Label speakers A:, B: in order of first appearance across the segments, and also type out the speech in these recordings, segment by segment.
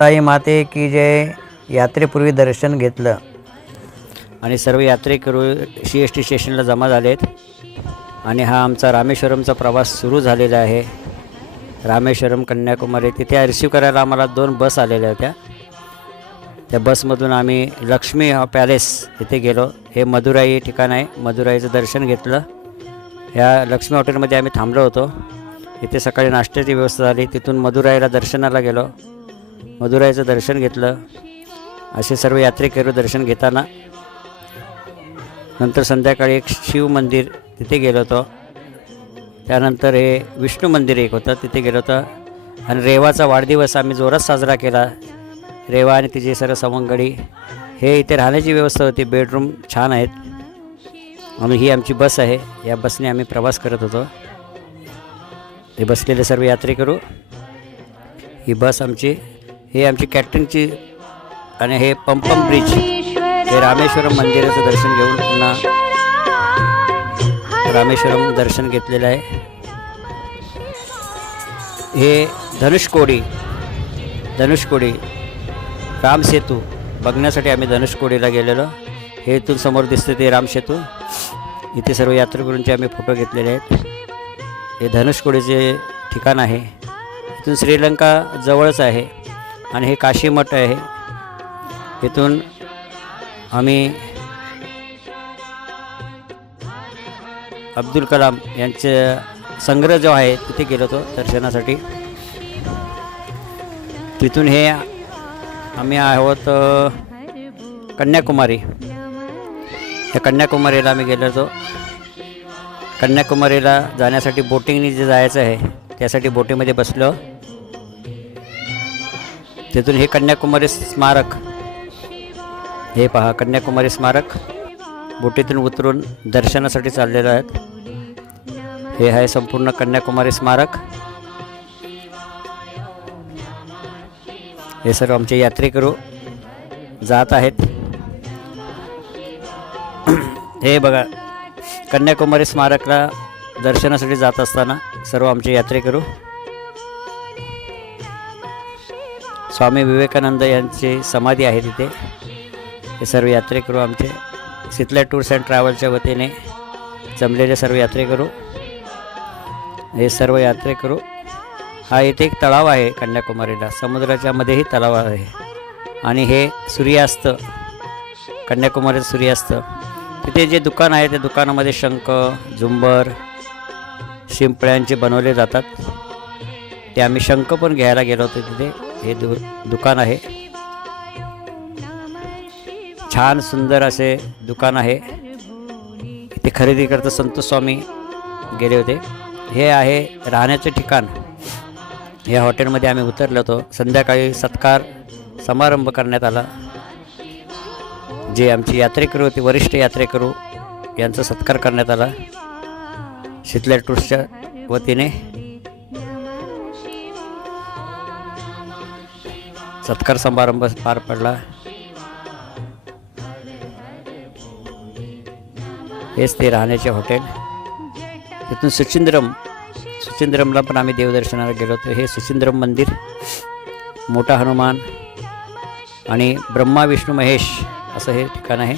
A: ताई माते की जय यात्रेपूर्वी दर्शन घेतलं.
B: आणि सर्व यात्रेकरू सी एस टी स्टेशनला जमा झाले आहेत आणि हा आमचा रामेश्वरमचा प्रवास सुरू झालेला आहे. रामेश्वरम कन्याकुमारी तिथे रिसीव करायला आम्हाला दोन बस आलेल्या होत्या. त्या बसमधून आम्ही लक्ष्मी पॅलेस इथे गेलो. हे मदुराई ठिकाण आहे. मदुराईचं दर्शन घेतलं. ह्या लक्ष्मी हॉटेलमध्ये आम्ही थांबलो होतो. इथे सकाळी नाश्त्याची व्यवस्था झाली. तिथून मदुराईला दर्शनाला गेलो. मदुराईचं दर्शन घेतलं. असे सर्व यात्रेकरू दर्शन घेताना नंतर संध्याकाळी एक शिव मंदिर तिथे गेलो होतो. त्यानंतर हे विष्णू मंदिर एक होतं तिथे गेलो होतं. आणि रेवाचा वाढदिवस आम्ही जोरात साजरा केला. रेवा आणि तिची सर्व सवंगडी हे इथे राहण्याची व्यवस्था होती. बेडरूम छान आहेत. आणि ही आमची बस आहे. या बसने आम्ही प्रवास करत होतो. हे बसलेले सर्व यात्रेकरू. ही बस आमची हे आमची कॅप्टनची आणि हे पंपम ब्रिज हे रामेश्वरम मंदिराचं दर्शन घेऊन पुन्हा रामेश्वरम दर्शन घेतलेलं आहे. हे धनुषकोडी धनुषकोडी रामसेतू बघण्यासाठी आम्ही धनुषकोडीला गेलेलो. हे इथून समोर दिसते ते रामसेतू इथे सर्व यात्रेकरूंचे आम्ही फोटो घेतलेले आहेत. हे धनुषकोडीचे ठिकाण आहे. इथून श्रीलंका जवळच आहे. आणि हे काशी मठ आहे. इथून आम्ही अब्दुल कलाम यांचे संग्रह जो आहे तिथे गेलो होतो दर्शनासाठी. तिथून हे आम्ही आहोत कन्याकुमारी. या कन्याकुमारीला आम्ही गेलो होतो. कन्याकुमारीला जाण्यासाठी बोटिंगनी जे जायचं आहे त्यासाठी बोटीमध्ये बसलो. तिथून हे कन्याकुमारी स्मारक. हे पहा कन्याकुमारी स्मारक. बोटीतून उतरून दर्शनासाठी चाललेलं आहेत. हे आहे संपूर्ण कन्याकुमारी स्मारक. हे सर्व आमचे यात्रेकरू जात आहेत. हे बघा कन्याकुमारी स्मारकला दर्शनासाठी जात असताना सर्व आमचे यात्रेकरू स्वामी विवेकानंद यांची समाधी आहे तिथे. हे सर्व यात्रेकरू आमचे. सितल्या टूर्स अँड ट्रॅव्हलच्या वतीने जमलेले सर्व यात्रेकरू हे सर्व यात्रेकरू हा इथे एक तलाव आहे कन्याकुमारीला. समुद्राच्या मध्येही तलाव आहे. आणि हे सूर्यास्त कन्याकुमारीत सूर्यास्त. तिथे जे दुकान आहे त्या दुकानामध्ये शंख झुंबर शिंपळ्यांचे बनवले जातात. ते आम्ही शंख पण घ्यायला गेलो होतो तिथे. हे दु दुकान आहे. छान सुंदर असे दुकान आहे. इथे खरेदी करता संतोष स्वामी गेले होते. हे आहे राहण्याचे ठिकाण. या हॉटेलमध्ये आम्ही उतरलो होतो. संध्याकाळी सत्कार समारंभ करण्यात आला. जे आमची यात्रेकरू होती वरिष्ठ यात्रेकरू यांचा सत्कार करण्यात आला. शितल्या टूर्सच्या वतीने सत्कार समारंभ पार पडला. हेच ते राहण्याचे हॉटेल तिथून सुचिंद्रम सुचिंद्रमला पण आम्ही देवदर्शनाला गेलो होतो. हे सुचिंद्रम मंदिर मोठा हनुमान आणि ब्रह्मा विष्णू महेश असं हे ठिकाण आहे.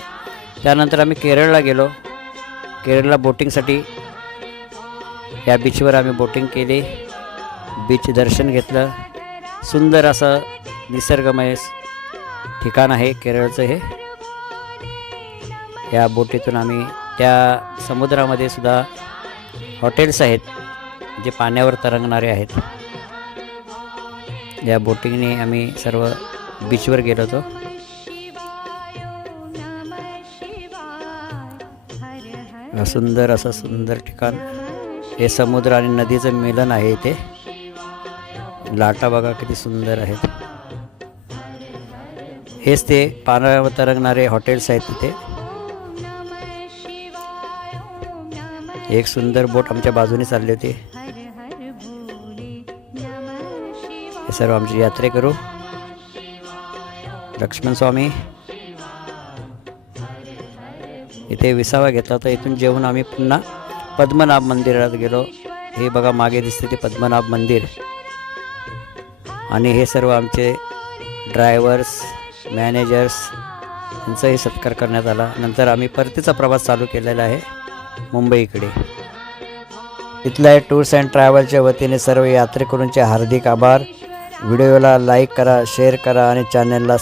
B: त्यानंतर आम्ही केरळला गेलो. केरळला बोटिंगसाठी या बीचवर आम्ही बोटिंग केली. बीच दर्शन घेतलं. सुंदर असं निसर्गमय ठिकाण आहे केरळचं हे. या बोटीतून आम्ही त्या समुद्रामध्ये सुद्धा हॉटेल्स आहेत जे पाण्यावर तरंगणारे आहेत. या बोटिंगने आम्ही सर्व बीचवर गेलो होतो. सुंदर असं सुंदर ठिकाण. हे समुद्र आणि नदीचं मिलन आहे इथे. लाटा बघा किती सुंदर आहेत. हेच ते पाण्यावर तरंगणारे हॉटेल्स आहेत तिथे. एक सुंदर बोट आमच्या बाजूने चालली होती. हे सर्व आमची यात्रे करू. लक्ष्मण स्वामी इथे विसावा घेतला होता इथून जेवून आम्ही पुन्हा पद्मनाभ मंदिरात गेलो. हे बघा मागे दिसते ते पद्मनाभ मंदिर. आणि हे सर्व आमचे ड्रायव्हर्स मॅनेजर्स यांचाही सत्कार करण्यात आला. नंतर आम्ही परतीचा प्रवास चालू केलेला आहे मुंबईकडे.
A: इथल्या टूर्स अँड ट्रॅव्हलच्या वतीने सर्व यात्रेकरूंचे हार्दिक आभार. व्हिडिओला लाईक करा शेअर करा आणि चॅनलला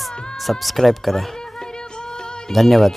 A: सबस्क्राईब करा. धन्यवाद.